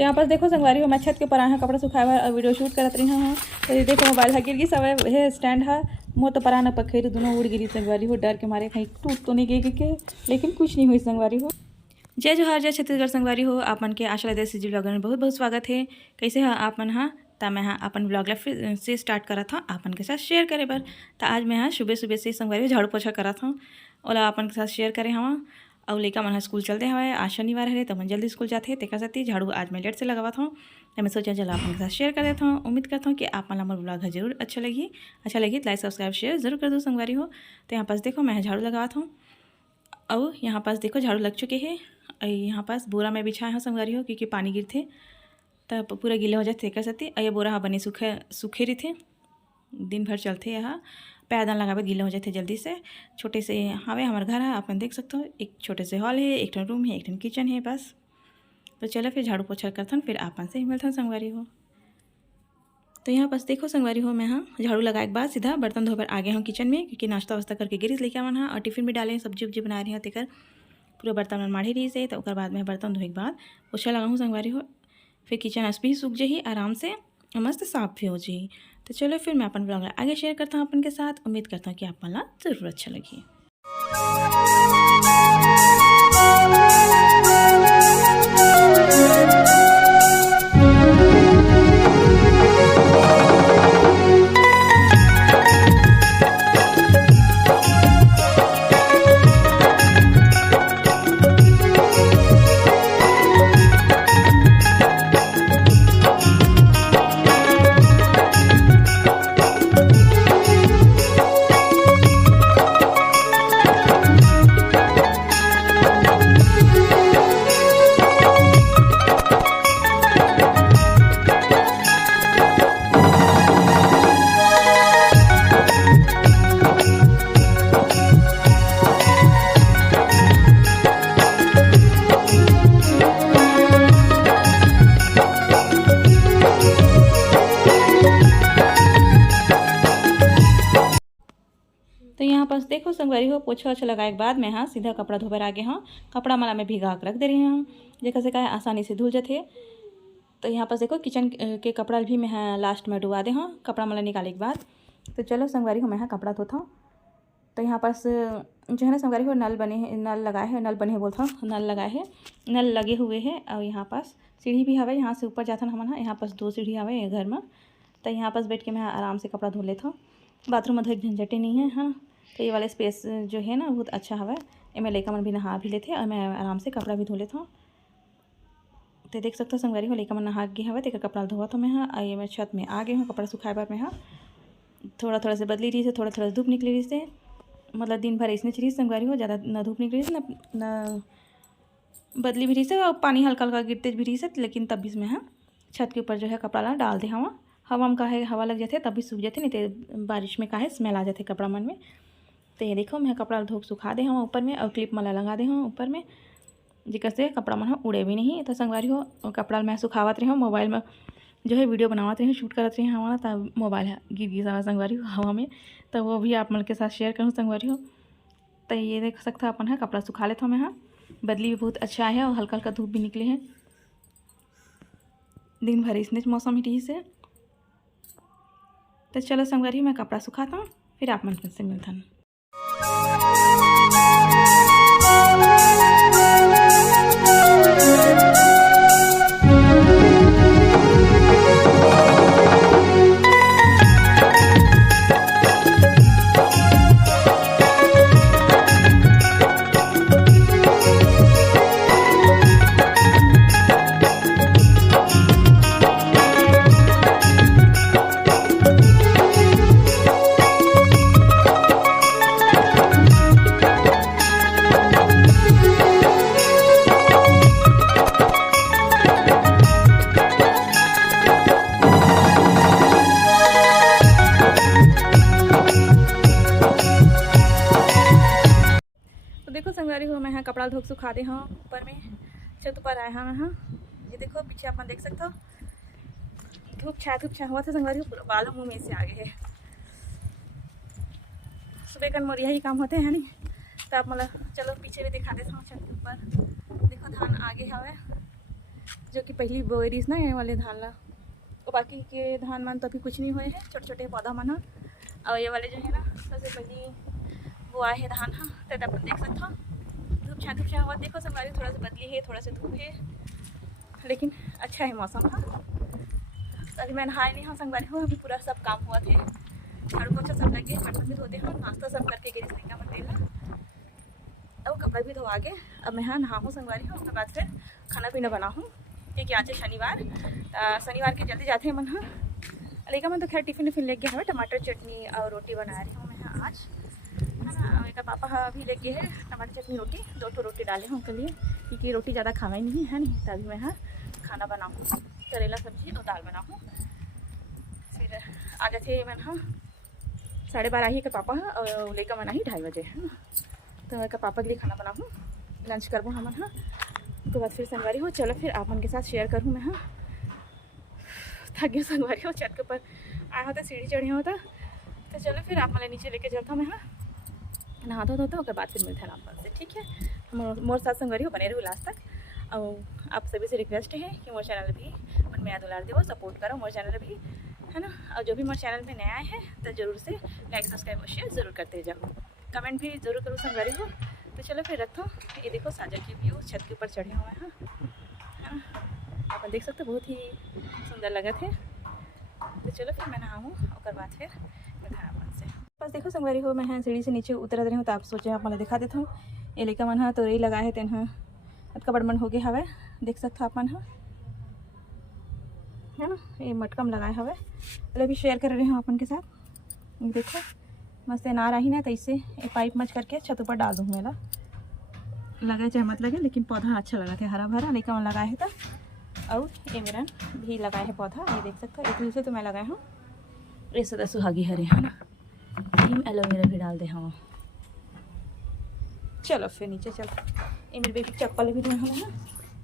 तो यहाँ पर देखो संगवारी हो मैं छत के ऊपर आया कपड़ा सुखाया हुआ और वीडियो शूट करत रही हूँ। तो ये देखो मोबाइल है गिर गई सब है स्टैंड है मोह तो पराना पखेर दोनों उड़ गिरी संगवारी हो डर के मारे कहीं टूट तो नहीं गई के लेकिन कुछ नहीं हुई संगवारी हो। जय जोहार जय छत्तीसगढ़ संगवारी हो आप मन के आशा देसी जी ब्लॉगर में बहुत बहुत स्वागत है। कैसे हाँ आप मन हाँ तो मैं हाँ अपन ब्लॉग ला फिर से स्टार्ट करा था अपन के साथ शेयर करे बर। तो आज मैं हाँ सुबह सुबह से संगवारी झाड़ू पोछा करा था ओला अपन के साथ शेयर करे हाँ और लड़का मन स्कूल चलते हवे आज शनिवार है तो मन जल्दी स्कूल जाते तेकर साथी झाड़ू आज मैं लेट से लगावा था। तो मैं सोचा चलो अपन के साथ शेयर कर देता हूँ। उम्मीद करता हूँ कि आप मन हमारा ब्लॉग जरूर अच्छा लगी तो लाइक सब्सक्राइब शेयर जरूर कर दो संगवारी हो। तो यहाँ पास देखो मैं झाड़ू लगावा था और यहाँ पास देखो झाड़ू लग चुके हैं। यहाँ पास बोरा में बिछाए हैं संगवारी हो क्योंकि पानी गिरते तब पूरा गीला हो जाते तेकर साथी। ये बोरा हाँ बने सूखे रही थे दिन भर चलते यहाँ पैदान लगावे गीला हो जाते जल्दी से। छोटे से हवे हमारे घर है अपन देख सकते हो एक छोटे से हॉल है एक रूम है एक किचन है बस। तो चलो फिर झाड़ू पोछा करता हूँ फिर आपन से मिलता संगवारी हो। तो यहाँ पास देखो संगवारी हो मैं हाँ झाड़ू लगाए के बाद सीधा बर्तन धोकर आ गए हूँ किचन में क्योंकि नाश्ता वास्ता करके गिरीस लेके आवन हाँ और टिफिन भी डाले सब्जी उब्जी बना रही हैं तेकर पूरा बर्तन में माढ़ी रही से। तो बाद में बर्तन धोए के बाद पोछा लगाऊँ संगवारी हो फिर किचन भी सूख जाही आराम से मस्त साफ भी हो जाए। तो चलो फिर मैं अपन ब्लॉग आगे शेयर करता हूँ अपन के साथ। उम्मीद करता हूँ कि आप मन ज़रूर अच्छा लगे। तो यहाँ पास देखो संगवारी हो पोछा ओछा लगाए के बाद मैं हाँ सीधा कपड़ा धोबर आगे हाँ कपड़ा मला में भिगा के रख दे रही हूँ जेकर से का आसानी से धुल जाते। तो यहाँ पास देखो किचन के कपड़ा भी मैं हाँ लास्ट में डुबा दे हाँ कपड़ा मला निकाले के बाद। तो चलो संगवारी हो मैं हाँ कपड़ा धोता हूँ। तो यहाँ पास जो है ना संगवारी हो नल बने हैं नल लगाए हैं नल बने बोलता हूँ नल लगाए हैं नल लगे हुए हैं और यहाँ पास सीढ़ी भी हवे यहाँ से ऊपर जाता हम हाँ यहाँ पास 2 सीढ़ी हवे घर में। तो यहाँ पास बैठ के मैं आराम से कपड़ा धो लेता हूँ बाथरूम में धोए झंझटे नहीं है हाँ। तो ये वाला स्पेस जो है ना बहुत अच्छा हवा इमें लड़का मन भी नहा भी लेते और मैं आराम से कपड़ा भी धो लेता हूँ। तो देख सकते हो संगवारी हो लड़का मन नहा गए हवा तेकर कपड़ा धोवा तो मैं हाँ ये मैं छत में आ गई हूँ कपड़ा सुखाए बार में हाँ थोड़ा से बदली रही से थोड़ा धूप निकली रही से मतलब दिन भर इसने चीज संगवारी हो ज़्यादा ना धूप निकली से ना बदली भी रही से और पानी हल्का हल्का गिरते भी रही से लेकिन तब भी मैं हाँ छत के ऊपर जो है कपड़ा ला डाल दे हवा में काहे हवा लग जाते तब भी सूख जाते नहीं तो बारिश में काहे स्मेल आ जाते कपड़ा मन में। तो ये देखो मैं कपड़ा धो सुखा दे हूँ ऊपर में और क्लिप मला लगा दे हूँ ऊपर में जिकर से कपड़ा मन उड़े भी नहीं। तो संगवारी हो कपड़ा मैं सुखावत रही हूँ मोबाइल में जो है वीडियो बनावत रही हूँ शूट करत रही हूँ हमारा तब मोबाइल गिर गई सारा संगवारी हो हवा में। तो वो भी आप मन के साथ शेयर करूँ संगवारी हो। तो ये देख सकता अपन है कपड़ा सुखा लेता हूँ मैं हाँ बदली भी बहुत अच्छा है और हल्का हल्का धूप भी निकले हैं दिन भर इसने मौसम ही ठीक से। तो चलो संगवारी मैं कपड़ा सुखाता हूँ फिर आप मन से मिलता हूँ। देखो संगवारी हो मैं कपड़ा धोक सुखा दे हाँ ऊपर में छत ऊपर आए हाँ मैं हाँ ये देखो पीछे अपन देख सकते हो धूप छाया हुआ था संगवारी हो पूरा बालों मुँह में से आगे है सुबह का मोर यही काम होते हैं नहीं। तो आप मतलब चलो पीछे भी दिखा देता हूँ छत के ऊपर देखो धान आगे हवे जो कि पहली बोरीज ना ये वाले धान ला, और बाकी के धान मान तो अभी कुछ नहीं हुए हैं, छोटे छोटे पौधा मन। और ये वाले जो है ना सबसे पहली वो आए हैं धान। हाँ तो अपन देख सकते हो धूप छा हुआ, देखो संगवारी थोड़ा सा बदली है, थोड़ा सा धूप है, लेकिन अच्छा है मौसम। हाँ अभी मैं नहाए नहीं हूँ संगवारी हो, अभी पूरा सब काम हुआ थे, झाड़ू पोछा सब लगे, बर्तन भी धोते हैं, नाश्ता सब करके गई तरीका मंदिर, अब कपड़ा भी धोआ के अब मैं हाँ नहाऊँ संगवारी हूँ। उसके बाद फिर खाना पीना बनाऊँ, क्योंकि आज है शनिवार के जल्दी जाते हैं मन। हाँ लेकिन मैं तो खैर टिफिन ले गया है, टमाटर चटनी और रोटी बना रही हूँ मैं हाँ आज, है ना। मेरा पापा हाँ अभी लेके है टमाटर चटनी रोटी, 2 रोटी डाले हैं उनके लिए, क्योंकि रोटी ज़्यादा खावा ही नहीं है नहीं, तभी मैं हाँ खाना बनाऊँ, करेला सब्जी और दाल बनाऊँ। फिर आ जाते मैं हाँ 12:30 ही का पापा हाँ और लेकर मना ही 2:30 बजे, है ना। तो मैं पापा के लिए खाना बनाऊँ, लंच करबूँ हम हाँ, उसके बाद फिर संगवारी हो चलो फिर आप उनके साथ शेयर करूँ मैं हाँ। थक गया संगवारी हो, छत के ऊपर आया होता, सीढ़ी चढ़ी होता, तो चलो फिर आप मतलब नीचे लेके चलता मैं हाँ, नहा धो होता, उसके बाद फिर मिलते हैं आप से, ठीक है। मोर साथ संगवारी हो बने रहो लास्ट तक। और आप सभी से रिक्वेस्ट है कि मोर चैनल भी मन में दुलार दो, सपोर्ट करो मोर चैनल भी, है ना। और जो भी मोर चैनल में नया है तो जरूर से लाइक सब्सक्राइब और शेयर ज़रूर करते जाओ, कमेंट भी ज़रूर करो संगवारी हो। तो चलो फिर रखता हूँ, ये देखो साजा की व्यू छत के ऊपर चढ़े हुए हैं, है ना, आप देख सकते हो बहुत ही सुंदर लगा थे। तो चलो फिर मैं नहाऊँ और बाद फिर मिलता अपन से। बस देखो संगवारी हो मैं हाँ सीढ़ी से नीचे उतर रही हूँ, तो आप सोचे आप मतलब दिखा देता हूँ, ये लेकर मन हाँ तो यही लगा है तेन हाँ मटका बड़मन हो गया हवे, देख सकते हो आप मन हाँ, है ना। ये मटकम लगाए हवे, पहले भी शेयर कर रहे हैं अपन के साथ। ये देखो मस्त ना रही ना, तो इससे ये पाइप मच करके छत ऊपर डाल दूँ, मेरा लगा चाहे मत लगे, लेकिन पौधा अच्छा लगा था हरा भरा, लेकिन मैं लगाया है था। और ये मेरा भी लगाया है पौधा, ये देख सकते हो, एक से तो मैं लगाया हूँ, ये सदा सुहागी हरे, है ना। एलोवेरा भी डाल दे हाँ। चलो फिर नीचे चल, ये मेरे बेबी चप्पल भी धोना है ना,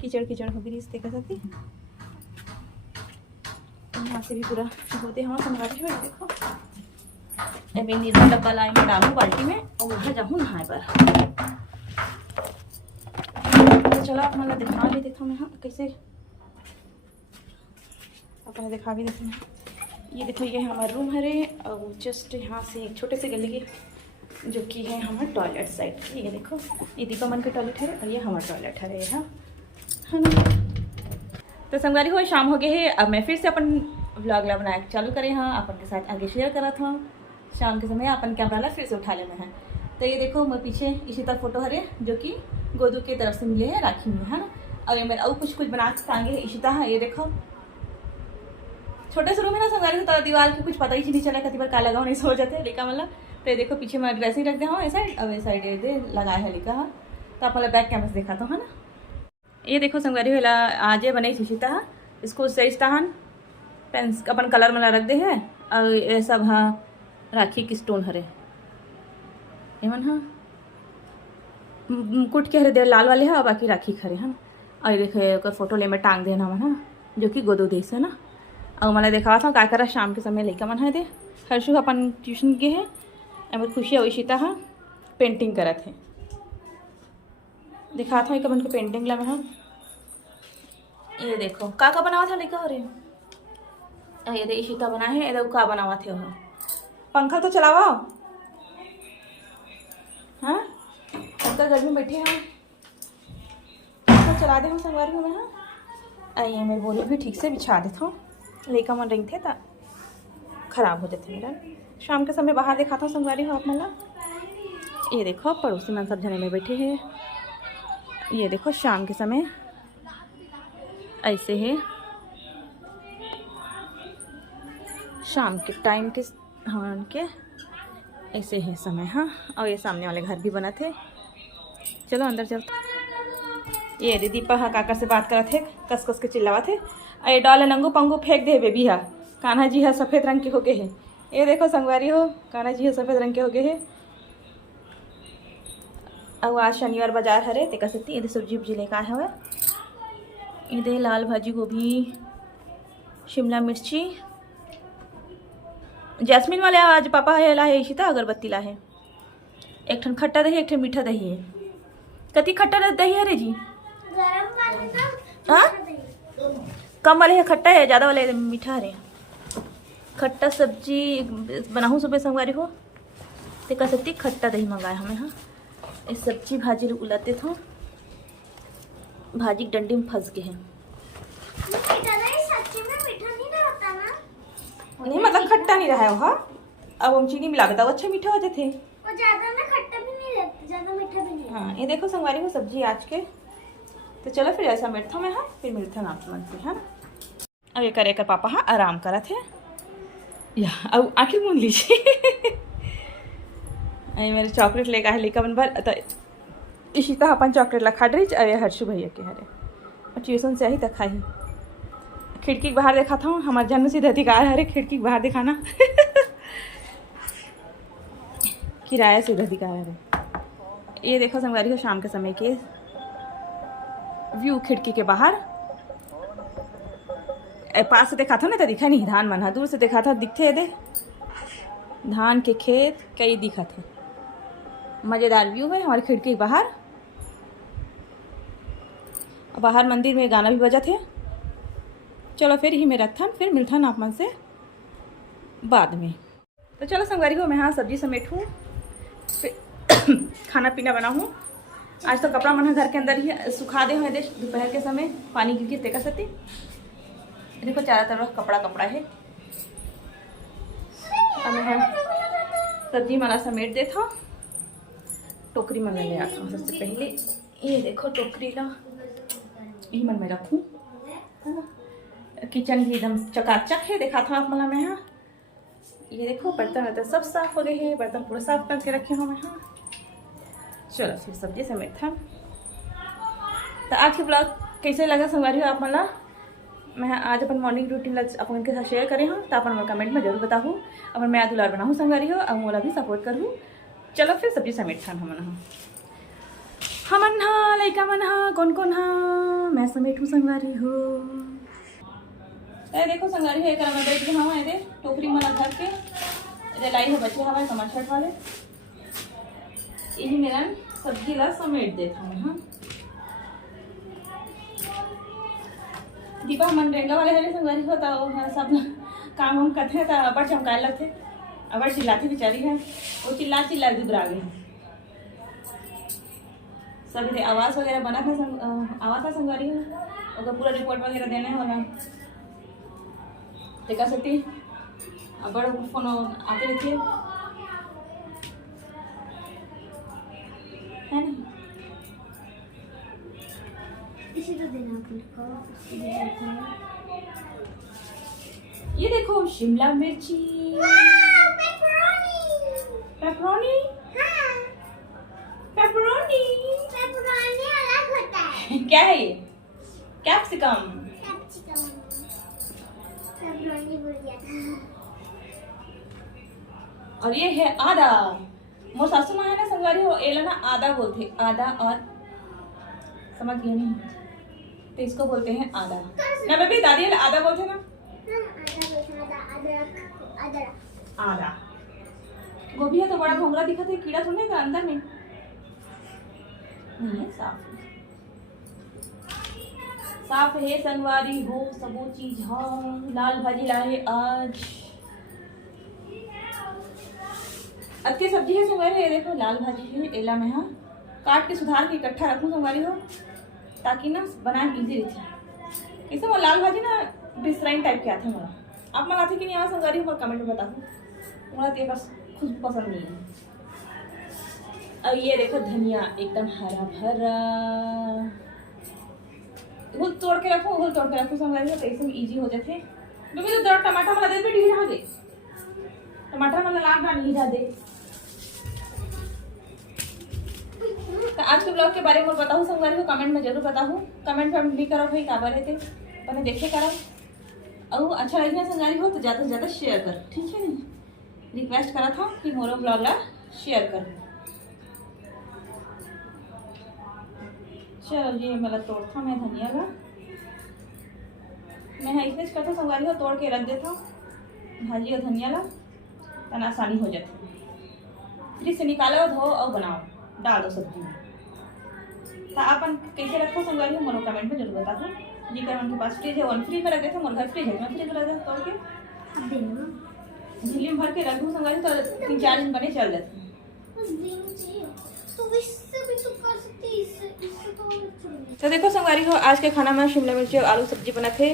कीचड़ हो गई, इस देखा सकती यहाँ से भी पूरा होते हाँ संगवारी हो। देखो अभी नीला डब्बा लाई मैं डालूँ बाल्टी में और वहाँ जाऊँ नहाए पर। तो चलो आप मतलब दिखा भी देता हूँ मैं हाँ कैसे अपने दिखा भी देते हैं। ये देखो ये हमारा रूम है, और जस्ट यहाँ से एक छोटे से गली के जो कि है हमारे टॉयलेट साइड की, ये देखो ये दीपा मन का टॉयलेट है और ये हमारा टॉयलेट है यहाँ, है ना। तो संगवारी हो शाम हो गए है, अब मैं फिर से अपन व्लॉग ला बनाया चालू करें हाँ, अपन के साथ आगे शेयर करा था। शाम के समय अपन कैमरा ला फिर से उठा लेना है। तो ये देखो मैं पीछे इसी तरह फोटो हरे जो कि गोदू की तरफ से मिले हैं राखी में, है ना। और ये मेरा और कुछ बना के टांगे है इशिता है, ये देखो छोटे से रूम है ना संगवारी हो, तो दीवार की कुछ पता ही नहीं चला कति बार का लगाओ नहीं सो जाते लिखा मतलब। तो ये देखो पीछे मैं ड्रेसिंग रख दिया हाँ ऐसा, अब ये साइड ये दे लगाया है लिखा हाँ, तो आप मतलब बैक कैमरा से दिखाता हूँ, है ना। ये देखो संगवारी होला आज बने इशिता है, इसको सजता हन पेंस अपन कलर मला रख दे है, और ये सब हाँ राखी की स्टोन हरे एमन हाँ मुकुट के हरे दे लाल वाले है, और बाकी राखी खरे है ना। और देखो फोटो ले में टांग देना मन हाँ, जो कि गोदू देश है ना। और मैं देखा था क्या करा शाम के समय लेकर मन है दे हर्षु अपन ट्यूशन के है, अमर खुशी और इशिता हाँ पेंटिंग करा थे, दिखा था एक अपन को पेंटिंग ला में हाँ। ये देखो का बनावा था लेकर, अरे ये दे इशिता बना है, ये का बनावा थे वहाँ। पंखा तो चलावा हाँ, अंदर गर्मी में बैठे हैं तो चला दे हम संगवारी में हाँ। आइए मेरे बोले भी ठीक से बिछा देता हूँ, लेकर मन रही थे तो खराब हो जाते मेरा। शाम के समय बाहर देखा था संगवारी हो अपना। ये देखो पड़ोसी मन सब जने में बैठे हैं, ये देखो शाम के समय ऐसे है, शाम के टाइम के हाँ के ऐसे है समय हाँ। और ये सामने वाले घर भी बना थे, चलो अंदर चलते। ये दीदी पहा काका से बात करा थे, कस कस के चिल्लावा थे, अरे डाल नंगू पंगू फेंक दे बेबी हा, कान्हा जी है सफ़ेद रंग के हो गए है। ये देखो संगवारी हो कान्हा जी है सफ़ेद रंग के हो गए है। अब आज शनिवार बाजार हरे ते कसती ये सब्जी उब्जी लेकर आए हुए, ये लाल भाजी गोभी शिमला मिर्ची, जैस्मिन वाले आज पापा है ला है इशिता अगरबत्ती ला है, एक ठन खट्टा दही एक ठन मीठा दही है। कति खट्टा दही है रे जी हाँ कम वाले है खट्टा है, ज़्यादा वाले मीठा है। खट्टा सब्जी बनाऊँ सुबह संगवारी हो तो कह सकती खट्टा दही मंगाए हमें। हाँ इस सब्जी भाजी उलाते थे, भाजी डंडी में फंस गए हैं। नहीं मतलब खट्टा नहीं रहा है वहाँ, अब हम चीनी मिला देता वो अच्छे मीठे होते थे। ज्यादा ना खट्टा भी नहीं रहता, ज्यादा मीठा भी नहीं। हाँ ये देखो संगवारी को सब्जी आज के। तो चलो फिर ऐसा मिलता मैं। हाँ फिर मिलते हैं आप मन से। हाँ अब ये करे कर पापा हाँ आराम करा थे या अब आखिर मूंद लीजिए। अरे मेरे चॉकलेट लेगा है लेकर मन भर तो इसी तरह अपन चॉकलेट ला खा रही। अरे हर्षु भैया के हरे और ट्यूशन से आई तक खाई। खिड़की के बाहर देखा था हमारे जन्म सिद्ध अधिकार हरे खिड़की के बाहर दिखाना। किराया सिद्ध अधिकार है। ये देखो संगवारी को शाम के समय के व्यू खिड़की के बाहर। पास से देखा था ना तो दिखा नहीं धान मन, दूर से देखा था दिखते दे धान के खेत कई दिखा थे। मज़ेदार व्यू है हमारी खिड़की के बाहर। बाहर मंदिर में गाना भी बजा थे। चलो फिर ही मेरा था, फिर मिलता ना आप मन से बाद में। तो चलो संगवारी को मैं हाँ सब्जी समेटूँ, फिर खाना पीना बनाऊँ। आज तो कपड़ा मन घर के अंदर ही सुखा दे हुए दे दोपहर के समय पानी गिर गिरते का सती। देखो चारों तरफ कपड़ा कपड़ा है। अब मैं सब्जी मला समेट देता, टोकरी मन ले आता हूँ। सबसे पहले ये देखो टोकरी ला यही मन में रखूँ। किचन भी एकदम चकाचक है, देखा था आप मला मैं। हाँ ये देखो बर्तन वर्तन सब साफ हो गए हैं, बर्तन पूरा साफ करके रखे हूँ मैं। हाँ चलो फिर सब्जी समेट था। तो आज के ब्लॉग कैसे लगा संगवारी हो आप मला। मैं आज अपन मॉर्निंग रूटीन अपन के साथ शेयर करें हूँ तो अपन कमेंट में जरूर बताऊँ। अपन मैं दुलार बनाऊँ संगवारी हो और मोला भी सपोर्ट करूँ। चलो फिर सब्जी समेट था हमन हाँ लड़का मन हाँ कौन कौन हाँ मैं समेटूँ संगवारी हो। अरे देखो संगवारी हो एक मैं बैठ गया हाँ ये टोकरी मला घर के लाई हो बचे हमारे समाचार वाले। यही मेरा सब्जी ला समेट देता हूँ। हाँ दीपा मन रेंगा वाले हरे संगवारी हो तो सब काम हम करते हैं तो अबर चमकाए लगते, अबर चिल्लाती बेचारी है वो चिल्ला चिल्ला दुबरा गई। सब आवाज़ वगैरह बना था आवा था संगवारी हो और पूरा रिपोर्ट वगैरह देने होना देखा सकती अबर फोन आते रहती है ना। इसी तो देना ये देखो शिमला मिर्ची पेपरोनी। हाँ पेपरोनी पेपरोनी अलग होता है। क्या है ये कैप्सिकम। कैप्सिकम पेपरोनी बोल दिया था। और ये है आदा। मोर सासू माँ है ना संगवारी हो एला ना आदा बोलते आदा और समझ गए नहीं तो इसको बोलते हैं आदा ना बेबी दादी आदा बोलते ना। आदा गोभी है तो बड़ा घोंगरा दिखा था कीड़ा थोड़ा का अंदर में नहीं है साफ साफ है संगवारी हो सबो चीज। हाँ लाल भाजी लाए आज के सब्जी है संगवारी। ये देखो लाल भाजी है एला में। हाँ काट के सुधार के इकट्ठा रखूँ संगवारी हो ताकि ना बनाए इजी रहती। ऐसे वो लाल भाजी ना डिफरेंट टाइप के आते हैं मला। आप मंगाते कि नहीं यहाँ संगवारी हो कमेंट में बताओ। मुझे तो बस खुद पसंद नहीं है। अब ये देखो धनिया एकदम हरा भरा घुल तोड़ के रखो संगवारी हो तो इसमें इजी हो जाते। क्योंकि तो टमाटर वाला दे भी ढीला दे टमाटर वाला लाल ना नहीं जा दे। तो आज के ब्लॉग के बारे में बताऊँ संगवारी को कमेंट में जरूर बताऊँ। कमेंट में भी करो भाई काबर रहते मैंने देखे करो और अच्छा लगे संगवारी हो तो ज़्यादा से ज़्यादा शेयर कर। ठीक है ना रिक्वेस्ट करा था कि मोरो ब्लॉग ला शेयर कर। चलो ये मतलब तोड़ता मैं धनिया ला मैं इसमें करता संगवारी को तोड़ के रख देता हूँ भाजी और धनिया ला तना आसानी हो जाती। फ्रिज से निकालो धो और बनाओ डाल दो सब्जी में। तो आप कैसे रखो संगवारी हो मोरो कमेंट में जरूर बताओ। जी का उनके पास फ्रिज है, वन फ्री में रख देते हैं, घर फ्रिज है, मैं फ्रिज रख देता तोड़ के देना झिल्ली में भर के रख दूँ संगारी, तो 3-4 दिन बने चल जाते हैं। बस देना चाहिए तो इससे भी तो कर सकती है, इससे तो और अच्छा है। तो देखो संगवारी हो, आज के खाना में शिमला मिर्च और आलू सब्जी बना थे।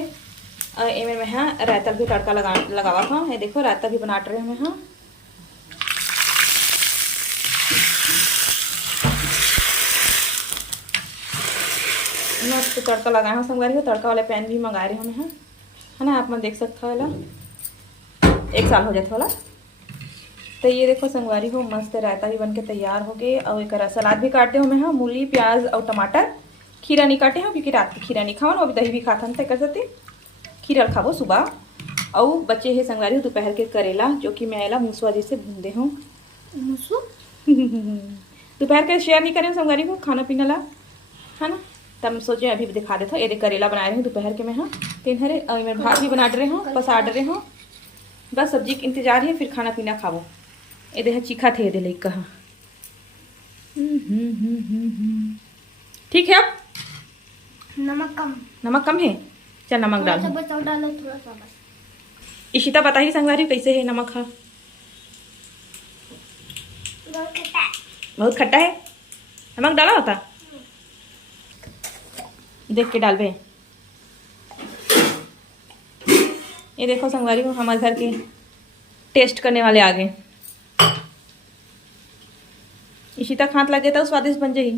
एमे में हाँ रायता भी तड़का लगावा था, ये देखो रायता भी बना रहे हैं। हाँ मस्त तड़का लगाए हैं संगवारी हो, तड़का वाला पैन भी मंगा रहे हैं हम, है ना, आप मैं देख सकते हो वाला 1 साल हो जाता वाला। तो ये देखो संगवारी हो, मस्त रायता भी बन के तैयार हो गए। और एक सलाद भी काटे हमें, हाँ मूली प्याज और टमाटर, खीरा नहीं काटे हैं क्योंकि रात की खीरा नहीं खाओ, अभी दही भी खाता हम तय कर सकते, खीरा खाबो सुबह। और बच्चे है संगवारी हो दोपहर के करेला, जो कि मैं एला मूसवा जैसे भूंदे हूँ। दोपहर के शेयर नहीं करें संगवारी को खाना पीना ला, है ना, तब सोचे अभी दिखा देता हूँ। ये करेला बना रहे हैं दोपहर के में, हाँ 3 हरे, और मैं भात भी बना रहे हूँ, पसा रहे हूँ, बस सब्जी के इंतजार है, फिर खाना पीना खाबो। ये देख चीखा थे, ये लेक कहा ठीक है। अब नमक कम है, चल नमक डाल। डालो थोड़ा सा बस। इशिता पता ही संगवारी कैसे है नमक, हाँ बहुत खट्टा है, नमक डाला होता देख के डाल बे। ये देखो संगवारी को हमारे घर के टेस्ट करने वाले आ गए। इशिता खात लगे तो स्वादिष्ट बन जाही,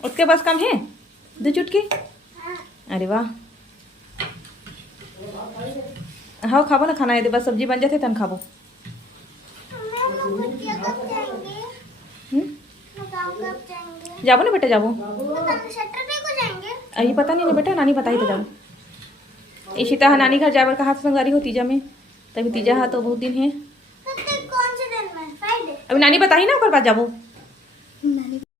उसके पास कम है 2 चुटकी। अरे वाह, हाँ खाबो ना खाना, है बस सब्जी बन जाते तन खाबो। जाबो ना बेटा जाबो, अभी पता नहीं बेटा, नानी पता ही तो जाबो। इशिता है नानी घर जावर का हाथ संगारी हो तीजा में, तभी तीजा हा तो बहुत दिन है, अभी नानी बता ही ना ओकर बाद जाबो।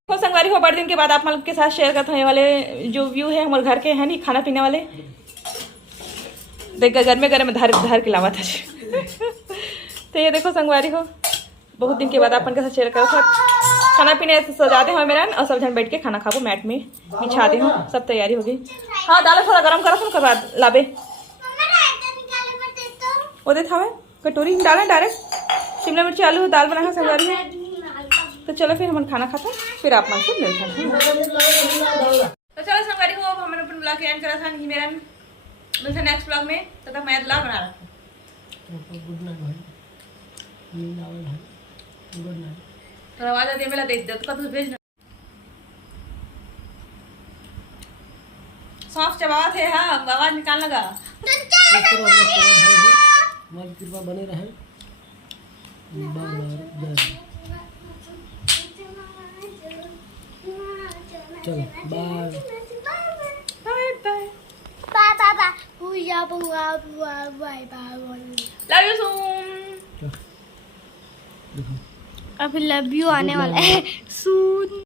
हो संगवारी हो, बड़े दिन के बाद आप लोग के साथ शेयर करते हैं वाले जो व्यू है हमारे घर के, है नहीं खाना पीने वाले। देख घर में गरम धर के लावा था। तो ये देखो संगवारी हो, बहुत दिन के बाद अपन के साथ शेयर कर खाना पीने सजा दे मेरा, और सब जन बैठ के खाना खाबो, मैट में बिछा दे हो, सब तैयारी हो गई। हाँ दाल थोड़ा गरम करा उसके बाद लाबे, वो दे था कटोरी में डाला डायरेक्ट। शिमला मिर्ची आलू दाल बना है संगवारी है। तो चलो फिर हम खाना खाते हैं, फिर आप मन से मिलते हैं। तो चलो संगवारी हो, अब हमने अपन ब्लॉग के एंड करा था नहीं मेरा, मिलते हैं नेक्स्ट ब्लॉग में, तब तक मैं ला बना रहा हूँ। तो आवाज आती है, मेरा देख दे तो भेज सॉफ्ट चबावा थे, हाँ आवाज निकाल लगा। कृपा बने रहे। चलो bye bye bye. Love you soon. अभी लव यू आने वाला है सून।